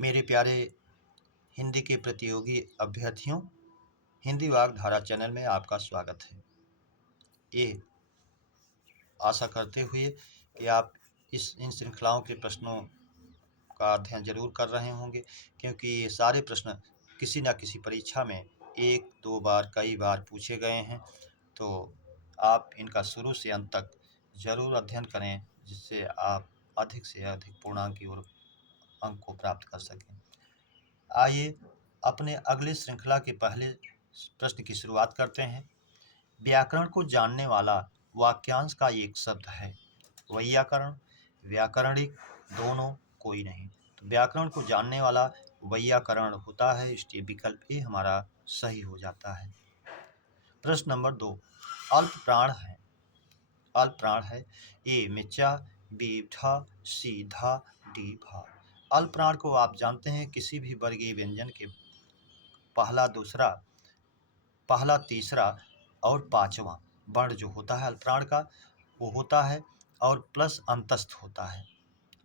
मेरे प्यारे हिंदी के प्रतियोगी अभ्यर्थियों, हिंदी वाग्धारा चैनल में आपका स्वागत है। ये आशा करते हुए कि आप इन श्रृंखलाओं के प्रश्नों का अध्ययन ज़रूर कर रहे होंगे, क्योंकि ये सारे प्रश्न किसी न किसी परीक्षा में 1-2 बार, कई बार पूछे गए हैं। तो आप इनका शुरू से अंत तक ज़रूर अध्ययन करें, जिससे आप अधिक से अधिक पूर्णांक और अंक को प्राप्त कर सकें। आइए अपने अगले श्रृंखला के पहले प्रश्न की शुरुआत करते हैं। व्याकरण को जानने वाला वाक्यांश का एक शब्द है। वैयाकरण, व्याकरणिक दोनों कोई नहीं। तो व्याकरण को जानने वाला वैयाकरण होता है, इसलिए विकल्प ए हमारा सही हो जाता है। प्रश्न नंबर 2, अल्प प्राण है। अल्प प्राण है ए मिच्चा, बी धा, सी धा, डी भा। अल्प प्राण को आप जानते हैं किसी भी वर्गीय व्यंजन के पहला, दूसरा, पहला, तीसरा और पांचवा वर्ण जो होता है अल्प प्राण का, वो होता है और प्लस अंतस्थ होता है।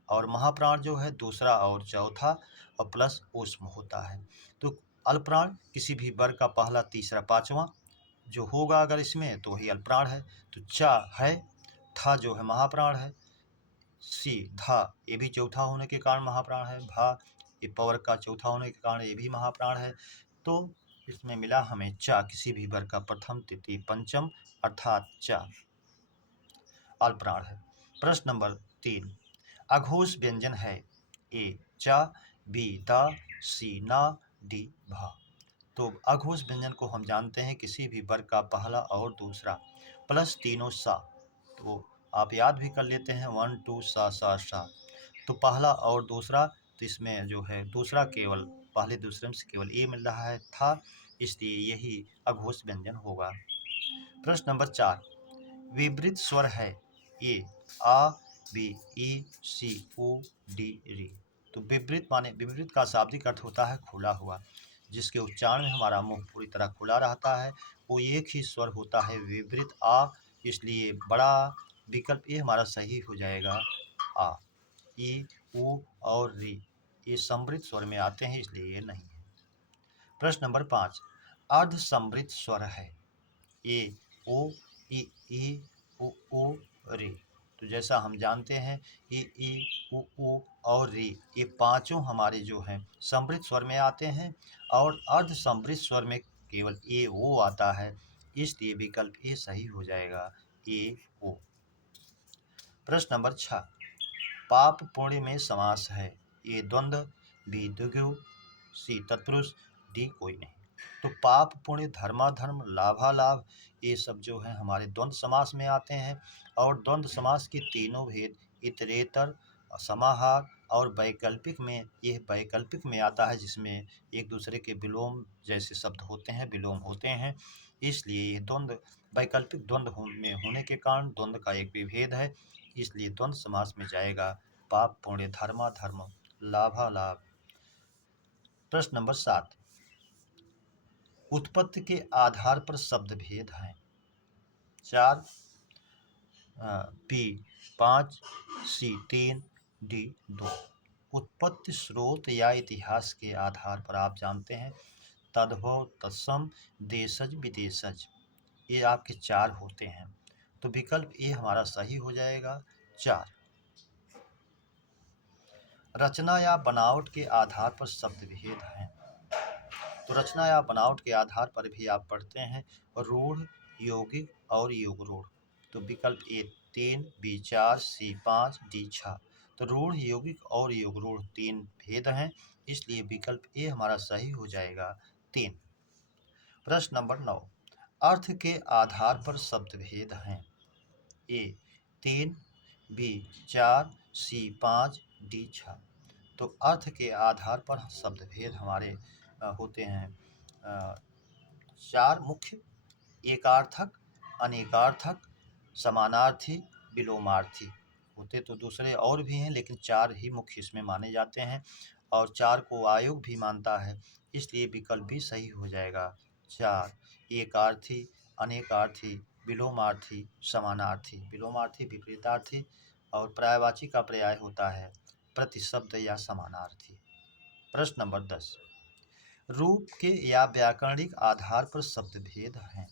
और महाप्राण जो है दूसरा और चौथा और प्लस ऊष्म होता है। तो अल्प प्राण किसी भी वर्ग का पहला, तीसरा, पांचवा जो होगा अगर इसमें, तो वही अल्प प्राण है। तो चा है, था जो है महाप्राण है, सी धा ये भी चौथा होने के कारण महाप्राण है, भा ये पवर्ग का चौथा होने के कारण ये भी महाप्राण है। तो इसमें मिला हमें चा, किसी भी वर्ग का प्रथम, तृतीय, पंचम अर्थात चा अल्प प्राण है। प्रश्न नंबर 3, अघोष व्यंजन है ए चा, बी दा, सी ना, डी भा। तो अघोष व्यंजन को हम जानते हैं किसी भी वर्ग का पहला और दूसरा प्लस तीनों सा। तो आप याद भी कर लेते हैं 1 2 सा सा सा। तो पहला और दूसरा, तो इसमें जो है दूसरा केवल पहले दूसरे में से केवल ए मिल रहा है था, इसलिए यही अघोष व्यंजन होगा। प्रश्न नंबर 4, विपरीत स्वर है ए आ, बी ई, सी ओ, डी री। तो विपरीत माने विपरीत का शाब्दिक अर्थ होता है खुला हुआ, जिसके उच्चारण में हमारा मुंह पूरी तरह खुला रहता है, वो एक ही स्वर होता है विपरीत आ, इसलिए बड़ा विकल्प ये हमारा सही हो जाएगा आ। ई, उ और री ये समृद्ध स्वर में आते हैं, इसलिए ये नहीं है। प्रश्न नंबर 5, अर्ध समृद्ध स्वर है ए ओ, ई, उ रे। तो जैसा हम जानते हैं ई, उ और रे ये पांचों हमारे जो हैं समृद्ध स्वर में आते हैं, और अर्ध समृद्ध स्वर में केवल ए ओ आता है, इसलिए विकल्प ए सही हो जाएगा, ए ओ। प्रश्न नंबर 6, पाप पुण्य में समास है ए द्वंद्व, बी द्विगु, सी तत्पुरुष, डी कोई नहीं। तो पाप पुण्य, धर्माधर्म, लाभालाभ ये सब जो है हमारे द्वंद्व समास में आते हैं, और द्वंद्व समास के तीनों भेद इतरेतर, समाहार और वैकल्पिक में, यह वैकल्पिक में आता है जिसमें एक दूसरे के विलोम जैसे शब्द होते हैं, विलोम होते हैं, इसलिए ये द्वंद्व वैकल्पिक द्वंद्व में होने के कारण द्वंद्व का एक विभेद है, इसलिए द्वंद्व समास में जाएगा पाप पुण्य, धर्माधर्म, लाभालाभ। प्रश्न नंबर 7, उत्पत्ति के आधार पर शब्द भेद हैं 4, बी 5, सी 3, डी 2। उत्पत्ति स्रोत या इतिहास के आधार पर आप जानते हैं तद्भव, तत्सम, देशज, विदेशज ये आपके 4 होते हैं, तो विकल्प ए हमारा सही हो जाएगा 4। रचना या बनावट के आधार पर शब्द भेद हैं। तो रचना या बनावट के आधार पर भी आप पढ़ते हैं रूढ़, यौगिक और युगरूढ़। तो विकल्प ए 3, बी 4, सी 5, डी 6। तो रूढ़, यौगिक और युगरूढ़ 3 भेद हैं, इसलिए विकल्प ए हमारा सही हो जाएगा 3। प्रश्न नंबर 9, अर्थ के आधार पर शब्द भेद हैं ए 3, बी 4, सी 5, डी 6। तो अर्थ के आधार पर शब्द भेद हमारे होते हैं 4 मुख्य, एकार्थक, अनेकार्थक, समानार्थी, विलोमार्थी। होते तो दूसरे और भी हैं, लेकिन 4 ही मुख्य इसमें माने जाते हैं, और 4 को आयोग भी मानता है, इसलिए विकल्प भी सही हो जाएगा 4, एकार्थी, अनेकार्थी, विलोमार्थी, समानार्थी। विलोमार्थी विपरीतार्थी, और पर्यायवाची का पर्याय होता है प्रतिशब्द या समानार्थी। प्रश्न नंबर 10, रूप के या व्याकरणिक आधार पर शब्द भेद हैं।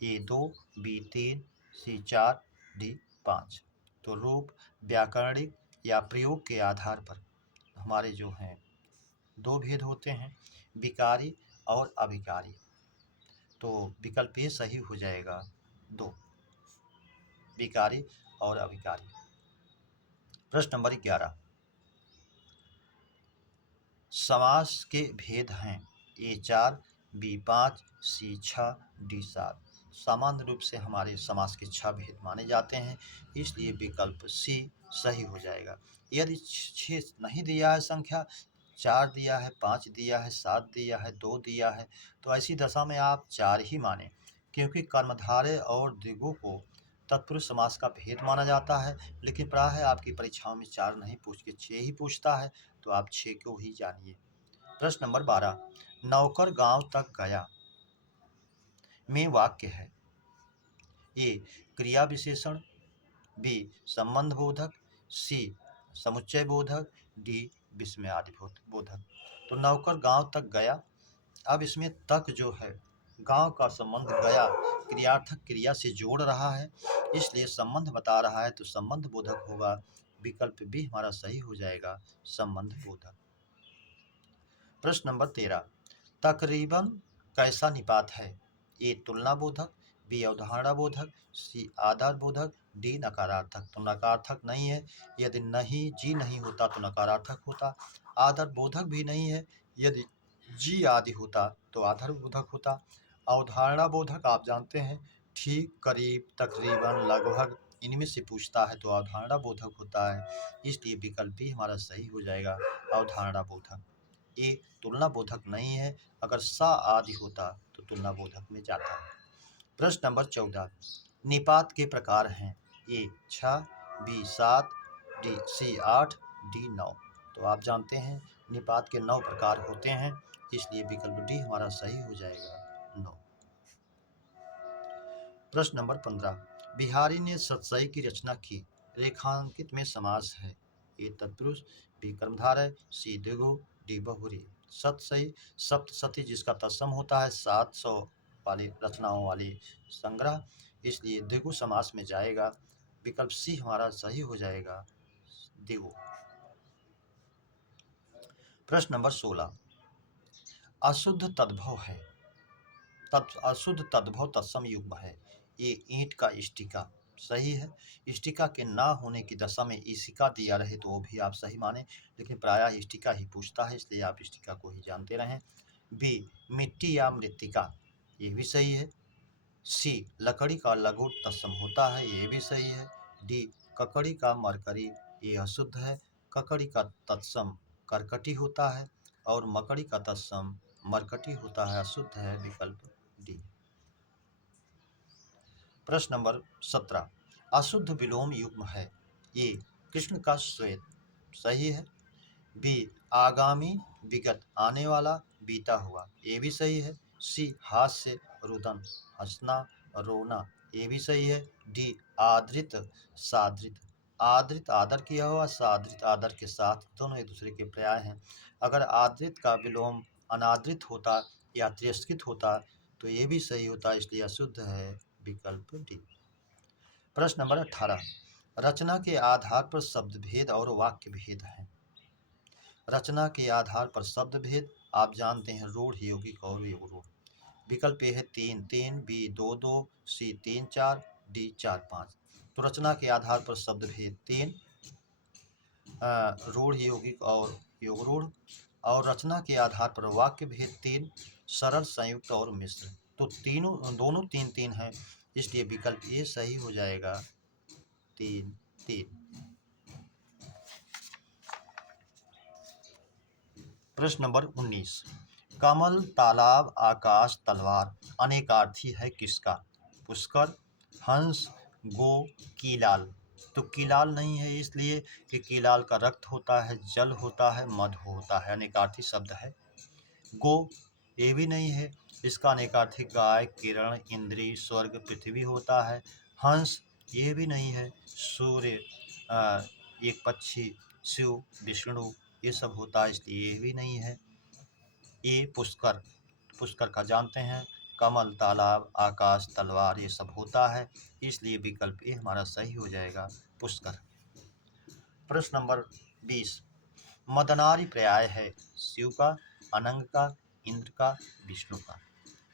ए 2, बी 3, सी 4, डी 5। तो रूप, व्याकरणिक या प्रयोग के आधार पर हमारे जो हैं दो भेद होते हैं, विकारी और अविकारी। तो विकल्प ए सही हो जाएगा, 2, विकारी और अविकारी। प्रश्न नंबर 11, समास के भेद हैं। ए 4, बी 5, सी 6, डी 7। सामान्य रूप से हमारे समास के 6 भेद माने जाते हैं, इसलिए विकल्प सी सही हो जाएगा। यदि 6 नहीं दिया है संख्या, 4 दिया है, 5 दिया है, 7 दिया है, 2 दिया है, तो ऐसी दशा में आप 4 ही माने, क्योंकि कर्मधारय और द्विगु को तत्पुरुष समास का भेद माना जाता है। लेकिन प्रायः आपकी परीक्षाओं में 4 नहीं पूछ के 6 ही पूछता है, तो आप 6 को ही जानिए। प्रश्न नंबर 12, नौकर गांव तक गया में वाक्य है। ए क्रिया विशेषण, बी संबंध बोधक, सी समुच्चय बोधक, डी विस्मयादि बोधक। तो नौकर गांव तक गया, अब इसमें तक जो है गांव का संबंध गया क्रियार्थक क्रिया से जोड़ रहा है, इसलिए संबंध बता रहा है, तो संबंध बोधक होगा। विकल्प बी हमारा सही हो जाएगा, संबंध बोधक। प्रश्न नंबर 13, तकरीबन कैसा निपात है। ए तुलना बोधक, बी अवधारणा बोधक, सी आधार बोधक, डी नकारार्थक। तो नकारार्थक नहीं है, यदि नहीं जी नहीं होता तो नकारार्थक होता। आधार बोधक भी नहीं है, यदि जी आदि होता तो आधार बोधक होता। अवधारणा बोधक आप जानते हैं, ठीक, करीब, तकरीबन, लगभग, इनमें से पूछता है तो अवधारणा बोधक होता है, इसलिए विकल्प भी हमारा सही हो जाएगा, अवधारणा बोधक। ए तुलना बोधक नहीं है, अगर सा आदि होता तो तुलना बोधक में जाता है। प्रश्न नंबर 14, निपात के प्रकार हैं। ए 6, बी 7, डी सी 8, डी 9। तो आप जानते हैं निपात के 9 प्रकार होते हैं, इसलिए विकल्प डी हमारा सही हो जाएगा, 9। प्रश्न नंबर 15, बिहारी ने सतसई की रचना की, रेखांकित में समास है। ए तत्पुरुष, बी कर्मधारय, सी द्विगु, डी बहुरी। सतसई सप्तशती जिसका तत्सम होता है 700 वाली रचनाओं वाली संग्रह, इसलिए द्विगु समास में जाएगा। विकल्प सी हमारा सही हो जाएगा, द्विगु। प्रश्न नंबर 16, अशुद्ध तद्भव है, अशुद्ध तद्भव तत्सम युग्म है। ये ईंट का इष्टिका सही है, इष्टिका के ना होने की दशा में इसिका दिया रहे तो वो भी आप सही माने, लेकिन प्रायः इष्टिका ही पूछता है, इसलिए आप इष्टिका को ही जानते रहें। बी मिट्टी या मृत्तिका, ये भी सही है। सी लकड़ी का लघु तत्सम होता है, ये भी सही है। डी ककड़ी का मरकरी, ये अशुद्ध है, ककड़ी का तत्सम करकटी होता है और मकड़ी का तत्सम मरकटी होता है, अशुद्ध है, विकल्प डी। प्रश्न नंबर 17, अशुद्ध विलोम युग्म है। ए कृष्ण का श्वेत सही है, बी आगामी विगत आने वाला बीता हुआ, ये भी सही है। सी हास्य रुदन हंसना रोना, ये भी सही है। डी आदृत सादृत, आदृत आदर किया हुआ, सादृत आदर के साथ, दोनों एक दूसरे के पर्याय हैं। अगर आदृत का विलोम अनादृत होता या तिरस्कृत होता तो ये भी सही होता, इसलिए अशुद्ध है, विकल्प डी। प्रश्न नंबर 18, रचना के आधार पर शब्द भेद और वाक्य भेद हैं। रचना के आधार पर शब्द भेद आप जानते हैं, रूढ़, यौगिक और योगरूढ़। विकल्प ए है 3 3, बी 2 2, सी 3 4, डी 4 5। तो रचना के आधार पर शब्द भेद 3, रूढ़, यौगिक और योगरूढ़, और रचना के आधार पर वाक्य भेद 3, सरल, संयुक्त और मिश्र। तो दोनों 3 3 हैं, इसलिए विकल्प ए सही हो जाएगा, 3 3। प्रश्न नंबर 19, कमल, तालाब, आकाश, तलवार अनेकार्थी है किसका। पुष्कर, हंस, गो, कीलाल। तो कीलाल नहीं है, इसलिए कि कीलाल का रक्त होता है, जल होता है, मधु होता है, अनेकार्थी शब्द है। गो ये भी नहीं है, इसका अनेकार्थी गाय, किरण, इंद्री, स्वर्ग, पृथ्वी होता है। हंस ये भी नहीं है, सूर्य, एक पक्षी, शिव, विष्णु, ये सब होता है, इसलिए ये भी नहीं है। ए पुष्कर, पुष्कर का जानते हैं, कमल, तालाब, आकाश, तलवार ये सब होता है, इसलिए विकल्प ए हमारा सही हो जाएगा, पुष्कर। प्रश्न नंबर 20, मदनारी पर्याय है शिव का, अनंग का, इंद्र का, विष्णु का।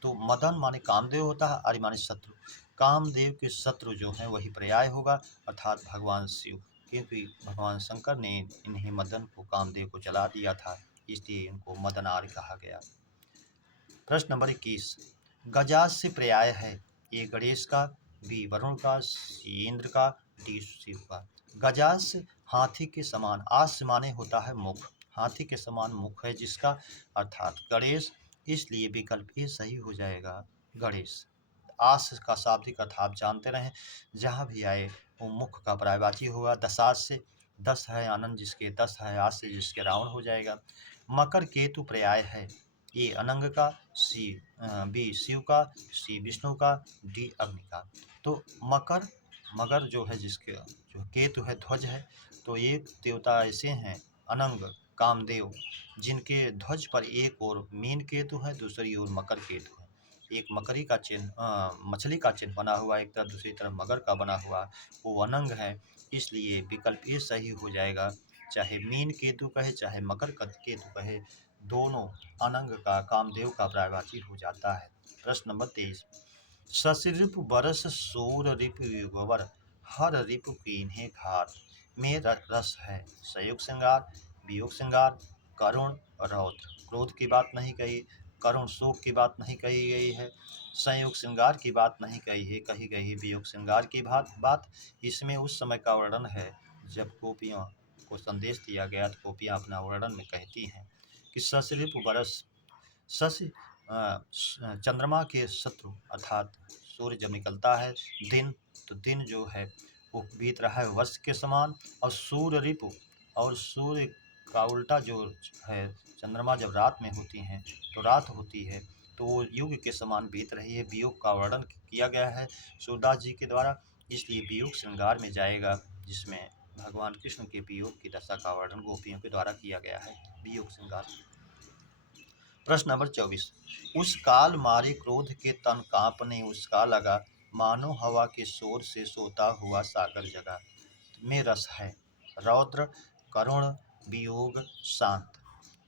तो मदन माने कामदेव होता है, आर्य माने शत्रु। कामदेव के शत्रु जो हैं वही पर्याय होगा, अर्थात भगवान शिव, क्योंकि भगवान शंकर ने इन्हें मदन को, कामदेव को जला दिया था, इसलिए इनको मदनार कहा गया। प्रश्न नंबर 21, गजास से पर्याय है ए गणेश का, बी वरुण का, सी इंद्र का, डी शिव का। गजास हाथी के समान, आस माने होता है मुख, हाथी के समान मुख है जिसका, अर्थात गणेश, इसलिए विकल्प ए सही हो जाएगा, गणेश। आस का शाब्दिक अर्थ आप जानते रहें, जहाँ भी आए वो मुख का पर्यायवाची होगा। दशास से, 10 है आनंद जिसके, 10 है आस से जिसके रावण हो जाएगा। मकर केतु पर्याय है ए अनंग का, बी शिव का, सी विष्णु का, डी अग्नि का। तो मकर, मगर जो है जिसके, जो केतु है ध्वज है, तो एक देवता ऐसे हैं अनंग, कामदेव, जिनके ध्वज पर एक ओर मीन केतु है, दूसरी ओर मकर केतु है। एक मकरी का चिन्ह, मछली का चिन्ह बना हुआ, एक तरफ दूसरी तरफ मगर का बना हुआ, वो अनंग है, इसलिए विकल्प ये सही हो जाएगा। चाहे मीन केतु कहे चाहे मकर केतु कहे, दोनों अनंग का, कामदेव का पर्यायवाची हो जाता है। प्रश्न नंबर 23, ससरिपु बरस सूर रिपु युगवर, हर रिपु कीन्हे घात, में रस है संयोग श्रृंगार, वियोग श्रृंगार, करुण, रौद्र। क्रोध की बात नहीं कही, करुण शोक की बात नहीं कही गई है, संयोग श्रृंगार की बात नहीं कही गई है वियोग श्रृंगार की बात। इसमें उस समय का वर्णन है जब गोपियों को संदेश दिया गया, तो गोपियाँ अपना वर्णन में कहती हैं कि ससरिपु बरस, शशि चंद्रमा के शत्रु, अर्थात सूर्य जब निकलता है दिन, तो दिन जो है वो बीत रहा है वर्ष के समान, और सूर्य रिपु, और सूर्य का उल्टा जो है, चंद्रमा जब रात में होती हैं तो रात होती है, तो वो युग के समान बीत रही है। वियोग का वर्णन किया गया है सूरदास जी के द्वारा, इसलिए वियोग श्रृंगार में जाएगा, जिसमें भगवान कृष्ण के वियोग की दशा का वर्णन गोपियों के द्वारा किया गया है, वियोग श्रृंगार। प्रश्न नंबर 24, उस काल मारे क्रोध के तन कांपने उसका लगा, मानो हवा के शोर से सोता हुआ सागर जगा, में रस है रौद्र, करुण, वियोग, शांत।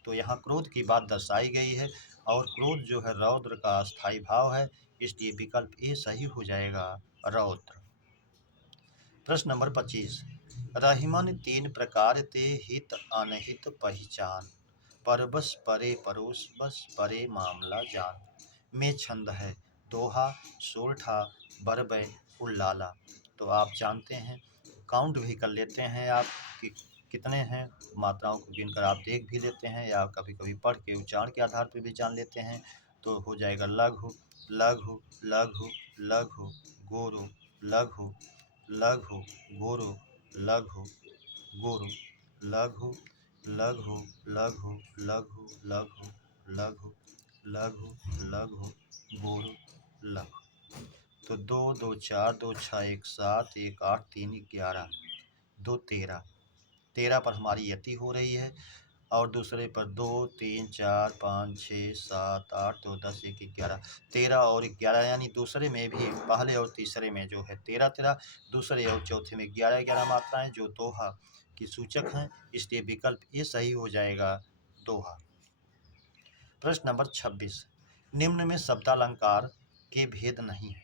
तो यहाँ क्रोध की बात दर्शाई गई है, और क्रोध जो है रौद्र का स्थायी भाव है, इसलिए विकल्प ए सही हो जाएगा, रौद्र। प्रश्न नंबर 25, रहीमन तीन प्रकार ते हित अनहित पहचान, परबस परे परोस बस परे मामला जान, में छंद है दोहा, सोरठा, बरबै, उल्लाला। तो आप जानते हैं, काउंट भी कर लेते हैं आप कि कितने हैं, मात्राओं को गिनकर आप देख भी लेते हैं, या कभी कभी पढ़ के उच्चारण के आधार पर भी जान लेते हैं। तो हो जाएगा लघु, लघु, लघु, लघु, गोरु, लघु, लघु, गोरु, लघु, गोरु, लघु, लघु, लघु, लघु, लघु, लघु, लघु, लघु, गोरु, लघु। तो 2 2 4 2 6 1 7 1 8 3 11 2 13, 13 पर हमारी यति हो रही है, और दूसरे पर 2 3 4 5 6 7 8 2 10 1 11, 13 और 11, यानी दूसरे में भी पहले और तीसरे में जो है 13 13, दूसरे और चौथे में 11 11 मात्राएं जो दोहा की सूचक हैं, इसलिए विकल्प ये सही हो जाएगा, दोहा। प्रश्न नंबर 26, निम्न में शब्दालंकार के भेद नहीं है,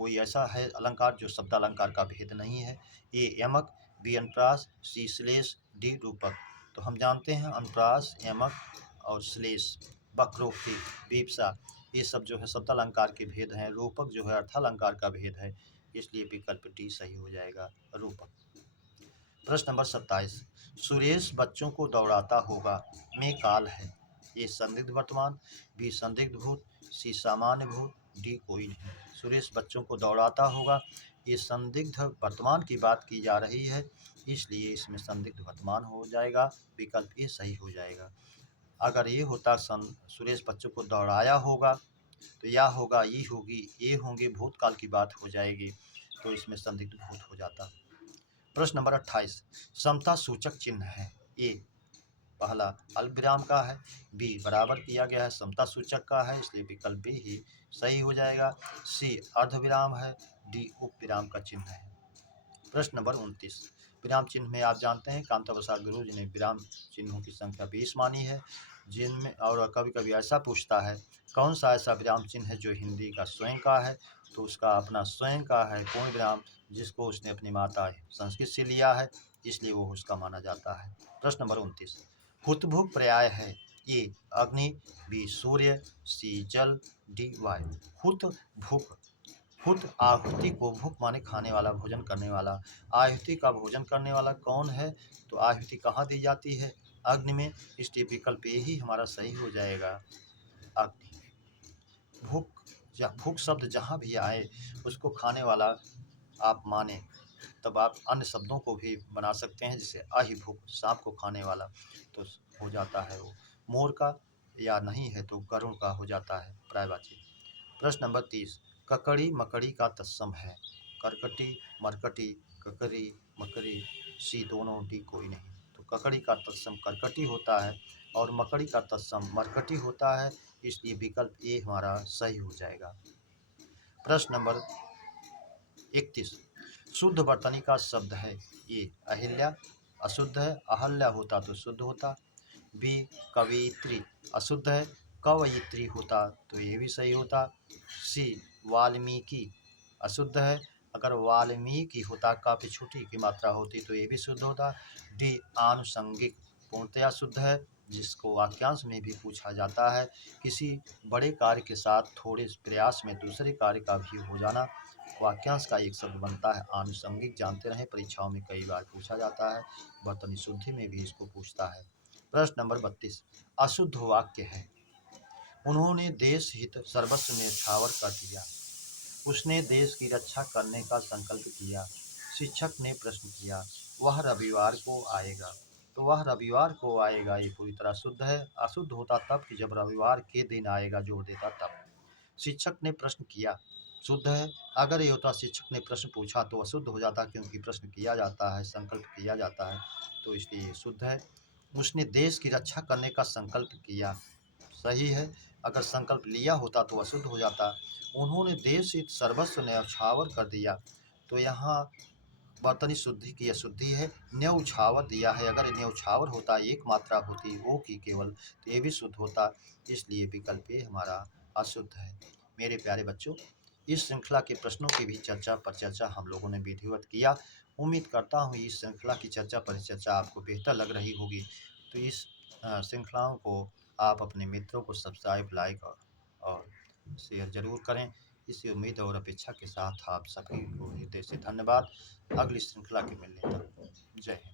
कोई ऐसा है अलंकार जो शब्दालंकार का भेद नहीं है। ए यमक, बी अनुप्रास, सी श्लेष, डी रूपक। तो हम जानते हैं अनुप्रास, यमक और श्लेष, वक्रोक्ति, विवक्षा, ये सब जो है शब्दालंकार के भेद हैं। रूपक जो है अर्थालंकार का भेद है, इसलिए विकल्प डी सही हो जाएगा, रूपक। प्रश्न नंबर 27, सुरेश बच्चों को दौड़ाता होगा, में काल है, ये संदिग्ध वर्तमान, बी संदिग्ध भूत, सी सामान्य भूत, डी कोई नहीं। सुरेश बच्चों को दौड़ाता होगा, ये संदिग्ध वर्तमान की बात की जा रही है, इसलिए इसमें संदिग्ध वर्तमान हो जाएगा, विकल्प ये सही हो जाएगा। अगर ये होता सुरेश बच्चों को दौड़ाया होगा, तो या होगा, ये होगी, ये होंगे, भूतकाल की बात हो जाएगी, तो इसमें संदिग्ध भूत हो जाता। प्रश्न नंबर 28 समता सूचक चिन्ह है। ए पहला अल्पविराम का है, बी बराबर किया गया है समता सूचक का है, इसलिए विकल्प बी ही सही हो जाएगा। सी अर्धविराम है, डी उपविराम का चिन्ह है। प्रश्न नंबर 29 विराम चिन्ह में आप जानते हैं कांता प्रसाद गुरु जी ने विराम चिन्हों की संख्या 20 मानी है, जिनमें और कभी कभी ऐसा पूछता है कौन सा ऐसा विराम चिन्ह है जो हिंदी का स्वयं का है, तो उसका अपना स्वयं का है पूर्ण विराम, जिसको उसने अपनी माता संस्कृत से लिया है, इसलिए वो उसका माना जाता है। प्रश्न नंबर 29 हुतभुक पर्याय है। ए अग्नि, बी सूर्य, सी जल, डी वायु। हुत भुक हुत आहुति को भुक माने खाने वाला भोजन करने वाला, आहुति का भोजन करने वाला कौन है, तो आहुति कहाँ दी जाती है अग्नि में, इसलिए विकल्प ए ही हमारा सही हो जाएगा अग्नि। भूख शब्द जहाँ भी आए उसको खाने वाला आप माने, तब आप अन्य शब्दों को भी बना सकते हैं, जैसे अहिभुक सांप को खाने वाला, तो हो जाता है वो मोर का, या नहीं है तो गरुड़ का हो जाता है पर्यायवाची। प्रश्न नंबर 30 ककड़ी मकड़ी का तत्सम है। करकटी, मरकटी, ककरी, मकरी, सी दोनों, डी कोई नहीं। तो ककड़ी का तत्सम करकटी होता है और मकड़ी का तत्सम मरकटी होता है, इसलिए विकल्प ए हमारा सही हो जाएगा। प्रश्न नंबर 31 शुद्ध वर्तनी का शब्द है। ए अहिल्या अशुद्ध है, अहल्या होता तो शुद्ध होता। बी कवियत्री अशुद्ध है, कवयित्री होता तो ये भी सही होता। सी वाल्मीकि अशुद्ध है, अगर वाल्मीकि होता काफी छोटी की मात्रा होती तो ये भी शुद्ध होता। डी आनुषंगिक पूर्णतया शुद्ध है, जिसको वाक्यांश में भी पूछा जाता है, किसी बड़े कार्य के साथ थोड़े प्रयास में दूसरे कार्य का भी हो जाना वाक्यांश का एक शब्द बनता है। आनुषंगिक जानते रहे परीक्षाओं में कई बार पूछा जाता है, वर्तनी शुद्धि में भी इसको पूछता है। प्रश्न नंबर 32 अशुद्ध वाक्य है। उन्होंने देश हित सर्वस्व न्यौछावर कर दिया, उसने देश की रक्षा करने का संकल्प किया। शिक्षक ने प्रश्न किया वह रविवार को आएगा, तो वह रविवार को आएगा ये पूरी तरह शुद्ध है। अशुद्ध होता तब कि जब रविवार के दिन आएगा जोड़ देता तब। शिक्षक ने प्रश्न किया शुद्ध है, अगर ये होता शिक्षक ने प्रश्न पूछा तो अशुद्ध हो जाता, क्योंकि प्रश्न किया जाता है संकल्प किया जाता है, तो इसलिए शुद्ध है। उसने देश की रक्षा करने का संकल्प किया, सही है, अगर संकल्प लिया होता तो अशुद्ध हो जाता। उन्होंने देश हित सर्वस्व न्यौछावर कर दिया, तो यहाँ वर्तनी शुद्धि की अशुद्धि है, न्यौछावर दिया है, अगर न्यौछावर होता एक मात्रा होती वो की केवल, तो ये भी शुद्ध होता, इसलिए विकल्प ए हमारा अशुद्ध है। मेरे प्यारे बच्चों, इस श्रृंखला के प्रश्नों की भी चर्चा पर चर्चा हम लोगों ने विधिवत किया। उम्मीद करता हूँ इस श्रृंखला की चर्चा पर चर्चा आपको बेहतर लग रही होगी, तो इस श्रृंखलाओं को आप अपने मित्रों को सब्सक्राइब लाइक और शेयर जरूर करें। इसी उम्मीद और अपेक्षा के साथ आप सभी को हृदय से धन्यवाद। अगली श्रृंखला के मिलने तक जय हिंद।